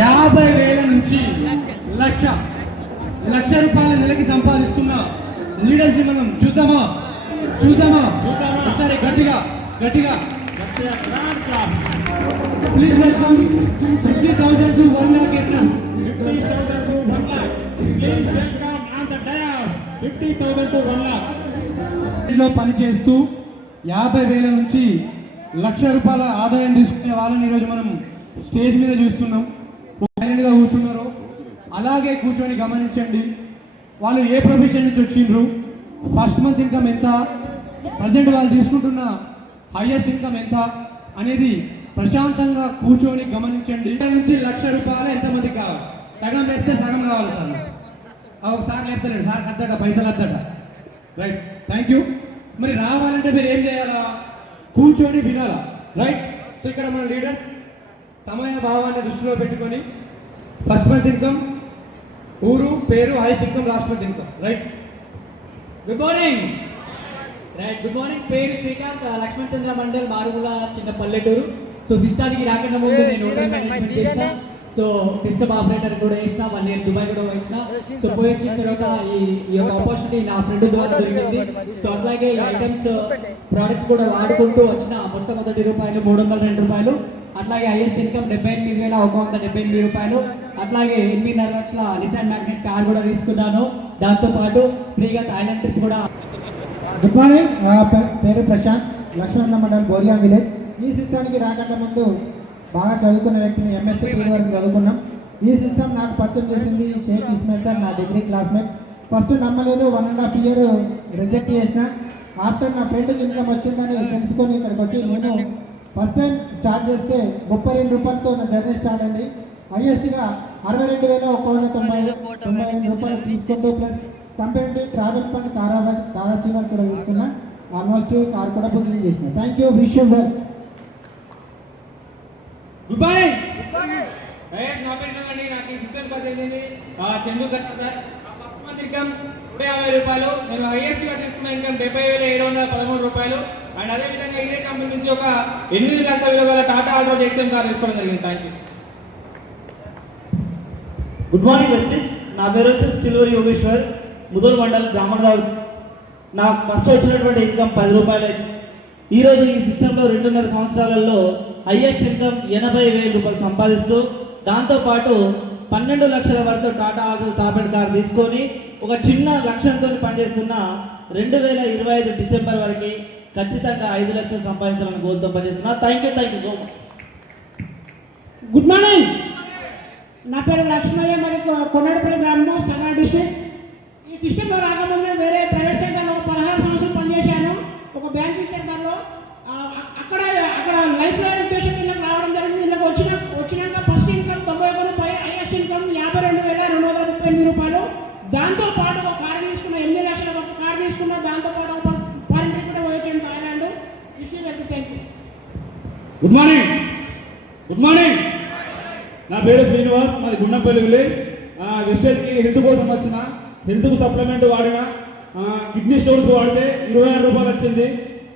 యాభై వేల నుంచి లక్ష లక్ష రూపాయల నెలకి సంపాదిస్తున్న లీడర్స్ని మనం చూద్దామా? చూద్దామా? ఒకసారి గట్టిగా గట్టిగా. Please welcome fifty thousand to one లాక్లో పనిచేస్తూ యాభై వేల నుంచి లక్ష రూపాయల ఆదాయం తీసుకునే వాళ్ళని ఈరోజు మనం స్టేజ్ మీద చూస్తున్నాం. సైలెంట్గా కూర్చున్నారు అలాగే కూర్చొని గమనించండి. వాళ్ళు ఏ ప్రొఫెషన్ నుంచి వచ్చిండ్రు? ఫస్ట్ మంత్ ఇన్కమ్ ఎంత? ప్రజెంట్ వాళ్ళు తీసుకుంటున్న హైయెస్ట్ ఇన్కమ్ ఎంత? అనేది ప్రశాంతంగా కూర్చొని గమనించండి. ఇక్కడ నుంచి లక్ష రూపాయలు ఎంతమందికి కావాలి? సగం వేస్తే సగం కావాలి సార్. ఒకసారి లేపుతలేడు. సార్ అద్దట పైసలు అద్దట రైట్. Thank you. మరి రావాలంటే మీరు ఏం చేయాలా? కూర్చొని వినాలా? రైట్. సో ఇక్కడ మన లీడర్స్ సమయ భావాన్ని దృష్టిలో పెట్టుకొని ఫస్ట్ మంత్ ఇన్కమ్ ఊరు పేరు highest income last month income right good morning right good morning పేరు శ్రీకాంత్ లక్ష్మణ్ చంద్ర మండల్ మారుగుల చిన్న పల్లెటూరు. సో సిస్టానికి రాకుండా ముందు నేను మేనేజ్మెంట్ చేసిన సో సిస్టమ్ ఆపరేటర్ కూడా వేసిన వన్ ఇయర్ దుబాయ్ కూడా వేసిన. సో పోయి వచ్చిన తర్వాత ఈ ఈ యొక్క ఆపర్చునిటీ నా ఫ్రెండ్ ద్వారా దొరికింది. సో అట్లాగే ఈ ఐటమ్స్ ప్రోడక్ట్ కూడా వాడుకుంటూ వచ్చిన మొట్టమొదటి రూపాయలు మూడు వందల రెండు రూపాయలు. అట్లాగే హైయెస్ట్ ఇన్కమ్ డెబ్బై ఎనిమిది వేల ఒక వంద డెబ్బై ఎనిమిది రూపాయలు. అట్లాగే ఎనిమిదిన్నర లక్షల నిసాన్ మ్యాగ్నెట్ కార్ కూడా తీసుకున్నాను. దాంతో పాటు ఫ్రీగా థాయిలాండ్ ట్రిప్ కూడా గుడ్ మార్నింగ్ నా పే- పేరు ప్రశాంత్. లక్ష్మణ మండల్ బోరియా విలేజ్. ఈ సిస్టానికి రాకుండా ముందు బాగా చదువుకున్న వ్యక్తిని ఎంఎస్సీ వరకు చదువుకున్నాం. ఈ సిస్టమ్ నాకు పరిచయం చేసింది షేక్ ఇస్మాయిల్ సార్ నా డిగ్రీ క్లాస్మేట్. ఫస్ట్ నమ్మలేదు one and half year reject చేసిన. ఆఫ్టర్ నా ఫ్రెండ్ ఇన్కమ్ వచ్చిందని తెలుసుకొని ఇక్కడికి వచ్చి నేను ఫస్ట్ టైం స్టార్ట్ చేస్తే ముప్పై రెండు రూపాయలతో నా జర్నీ స్టార్ట్ అయింది. హైయెస్ట్గా అరవై రెండు వేల ఒక వంద తొంభై తొంభై ఐదు రూపాయలు తీసుకుంటూ ప్లస్ కంపెనీ ట్రావెల్ ఫండ్ కారా కారాచీవర్ కూడా తీసుకున్నా. ఆల్మోస్ట్ కార్ కూడా బుకింగ్ చేసిన. Thank you wish you well good morning నా పేరు నాకు ఈ ఫిఫ్టీన్ పది అయింది చందు కట్ట సార్. ఫస్ట్ మంత్ ఇన్కమ్ నూట యాభై రూపాయలు. నేను హైయెస్ట్గా తీసుకున్న ఇన్కమ్ డెబ్బై వేల ఏడు వందల పదమూడు రూపాయలు. అండ్ అదే విధంగా ఇదే కంపెనీ నుంచి ఒక ఎనిమిది లక్షల విలువ టాటా ఆల్రోడ్ ఎక్స్ఎం కార్ తీసుకోవడం జరిగింది. Thank you good morning Vestige నా పేరు వచ్చి చిల్లూరి యోగేశ్వర్ ముదూరు మండల్ బ్రాహ్మణరావు నాకు ఫస్ట్ వచ్చినటువంటి ఇన్కమ్ పది రూపాయలే. ఈరోజు ఈ సిస్టంలో రెండున్నర సంవత్సరాలలో హయ్యెస్ట్ ఇన్కమ్ ఎనభై వేల రూపాయలు సంపాదిస్తూ దాంతోపాటు పన్నెండు లక్షల వరకు టాటా ఆటో టాప్ కార్ తీసుకొని ఒక చిన్న లక్ష్యంతో పనిచేస్తున్న రెండు వేల ఇరవై ఐదు డిసెంబర్ వరకు ఖచ్చితంగా ఐదు లక్షలు సంపాదించాలని గోల్తో పనిచేస్తున్నా. Thank you thank you so much good morning నా పేరు లక్ష్మయ్య మరి కొన్నడపల్లి గ్రామం సంగారెడ్డి డిస్ట్రిక్ట్. ఈ సిస్టంలో రాకముందే వేరే ప్రైవేట్ సెక్టర్లో ఒక పదహారు సంవత్సరాలు పనిచేశాను. ఒక బ్యాంకింగ్ సెక్టర్లో అక్కడ అక్కడ లైఫ్ లైన్ ఉద్దేశం కింద రావడం జరిగింది. ఇందుకు వచ్చిన వచ్చినాక ఫస్ట్ ఇన్కమ్ తొంభై వేలు పై హైయెస్ట్ ఇన్కమ్ యాభై రెండు వేల రెండు వందల ముప్పై ఎనిమిది రూపాయలు. దాంతో పాటు ఒక కార్ తీసుకున్న ఎనిమిది లక్షల ఒక కార్ తీసుకున్న దాంతో పాటు ఒక ఫారెన్ ట్రిప్ కూడా పోయొచ్చాను థాయిలాండ్. విషయం thank you good morning. Good morning. నా పేరు శ్రీనివాస్ మాది గుండంపల్లి విలేజ్ వెస్టేజ్కి హెల్త్ కోసం వచ్చిన హెల్త్కు సప్లిమెంట్ వాడిన కిడ్నీ స్టోన్స్ వాడితే ఇరవై ఆరు రూపాయలు వచ్చింది.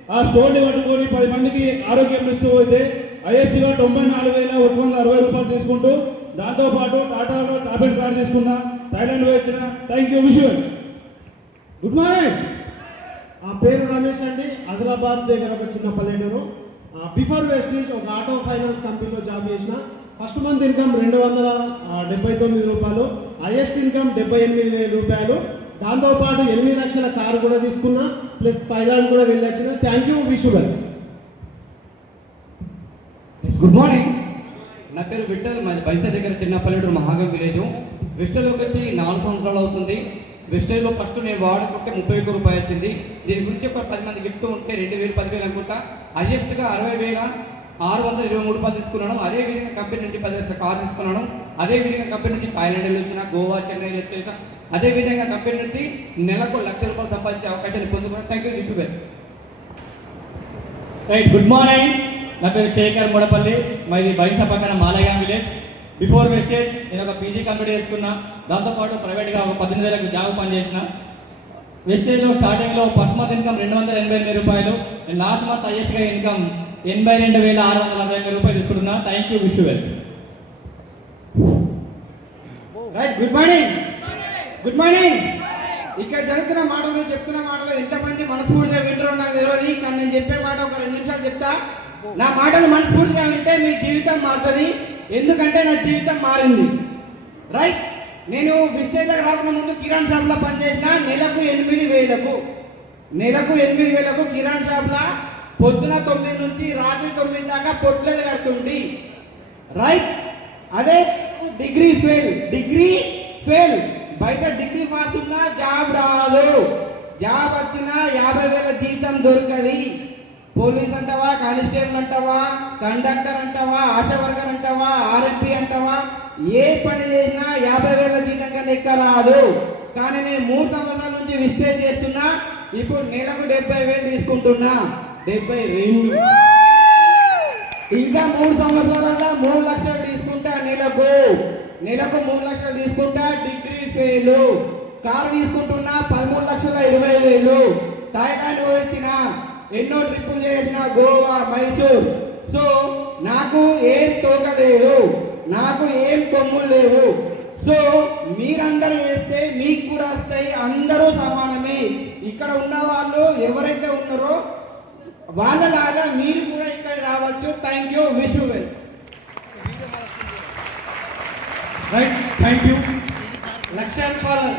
ఆ స్టోర్ని పట్టుకొని పది మందికి ఆరోగ్యం ఇస్తూ పోతే ఐఎస్టీగా తొంభై నాలుగు వేల ఒక వందల అరవై రూపాయలు తీసుకుంటూ దాంతోపాటు టాటాలో టాబ్లెట్ కార్డు తీసుకున్నా థైలాండ్ వచ్చిన థ్యాంక్ యూ విషయం గుడ్ మార్నింగ్ ఆ పేరు రమేష్ అండి ఆదిలాబాద్ దగ్గర ఒక చిన్న పల్లెటూరు. బిఫోర్ వెస్టీజ్ ఒక ఆటో ఫైనాన్స్ కంపెనీలో జాబ్ చేసిన ఫస్ట్ మంత్ ఇన్కమ్ రెండు వందల డెబ్బై తొమ్మిది రూపాయలు. హైయెస్ట్ ఇన్కమ్ డెబ్బై ఎనిమిది వేల రూపాయలు దాంతోపాటు ఎనిమిది లక్షల కారు కూడా తీసుకున్నా ప్లస్ థైలాండ్ కూడా వెళ్ళొచ్చిన. థ్యాంక్ యూ విషుగర్ గుడ్ మార్నింగ్ నా పేరు విఠల్ మాది బైసా దగ్గర చిన్న పల్లెటూరు మహాగం విలేజ్. వెస్టర్లోకి వచ్చి నాలుగు సంవత్సరాలు అవుతుంది. వెస్టర్లో ఫస్ట్ నేను వాడుకుంటే ముప్పై ఒక్క రూపాయలు వచ్చింది. దీని గురించి ఒక పది మంది గిఫ్ట్ ఉంటే రెండు వేలు పదివేలు అనుకుంటా. హైయెస్ట్గా అరవై వేల ఆరు వందల ఇరవై మూడు రూపాయలు తీసుకున్నాను. అదే విధంగా కంపెనీ నుంచి పది లక్షల కార్ తీసుకున్నాను. అదే విధంగా కంపెనీ నుంచి థాయిలాండ్ వెళ్ళి వచ్చిన గోవా చెన్నై వచ్చేసిన అదే విధంగా కంపెనీ నుంచి నెలకు లక్ష రూపాయలు సంపాదించే అవకాశాన్ని పొందుకున్నాను థ్యాంక్ యూ విష్ణు రైట్ గుడ్ మార్నింగ్. నా పేరు శేఖర్ మూడపల్లి. మాది బైసా పక్కన మాలగాం విలేజ్. బిఫోర్ వెస్టేజ్ నేను ఒక పీజీ కంప్లీట్ చేసుకున్నా. దాంతోపాటు ప్రైవేట్గా ఒక పద్దెనిమిది వేలకు జాబ్ పనిచేసిన. వెస్టేజ్లో స్టార్టింగ్లో ఫస్ట్ మంత్ ఇన్కమ్ రెండు వందల ఎనభై ఎనిమిది రూపాయలు. అండ్ లాస్ట్ మంత్ హైయెస్ట్గా ఇన్కమ్ ఎనభై రెండు వేల ఆరు వందల అరవై ఎనిమిది రూపాయలు తీసుకుంటున్నా. Thank you wish well right good morning good morning ఇక్కడ జరుగుతున్న మాటలు చెప్తున్న మాటలు ఎంతమంది మనస్ఫూర్తిగా వింటారో నాకు తెలియదు కానీ నేను చెప్పే మాట ఒక రెండు నిమిషాలు చెప్తా. నా మాటలు మనస్ఫూర్తిగా వింటే మీ జీవితం మారుతుంది. ఎందుకంటే నా జీవితం మారింది. రైట్ నేను విస్టేజ్లకు రాకుండా ముందు కిరాణ్ షాప్లో పనిచేసిన నెలకు ఎనిమిది వేలకు. నెలకు ఎనిమిది వేలకు కిరాణ్ షాప్లో పొద్దున తొమ్మిది నుంచి రాత్రి తొమ్మిది దాకా పొట్లలు కడుతుంది రైట్ అదే డిగ్రీ ఫెయిల్. Degree fail. బయట డిగ్రీ పాస్ ఉన్నా జాబ్ రాదు. జాబ్ వచ్చినా యాభై వేల జీతం దొరకది. పోలీస్ అంటావా కానిస్టేబుల్ అంటావా కండక్టర్ అంటావా ఆశా వర్కర్ అంటావా ఆర్ఎంపీ అంటావా? ఏ పని చేసినా యాభై వేల జీతం కన్నా ఎక్క రాదు. కానీ నేను మూడు సంవత్సరాల నుంచి విస్టే చేస్తున్నా ఇప్పుడు నెలకు డెబ్బై వేలు తీసుకుంటున్నా. డెబ్బై రెండు. ఇంకా మూడు సంవత్సరాల మూడు లక్షలు తీసుకుంటా నెలకు నెలకు మూడు లక్షలు తీసుకుంటా డిగ్రీ ఫెయిల్. కారు తీసుకుంటున్నా పదమూడు లక్షల ఇరవై వేలు. థాయిలాండ్ వచ్చిన ఎన్నో ట్రిప్పులు చేసిన గోవా మైసూర్. సో నాకు ఏం తోకలేదు నాకు ఏం కొమ్ములు లేవు. సో మీరందరూ చేస్తే మీకు కూడా వస్తాయి అందరూ సమానమే. ఇక్కడ ఉన్న వాళ్ళు ఎవరైతే ఉన్నారో వాళ్ళలాగా మీరు కూడా ఇక్కడ రావచ్చు. Thank you wish you well right thank you lakh రూపాయలు.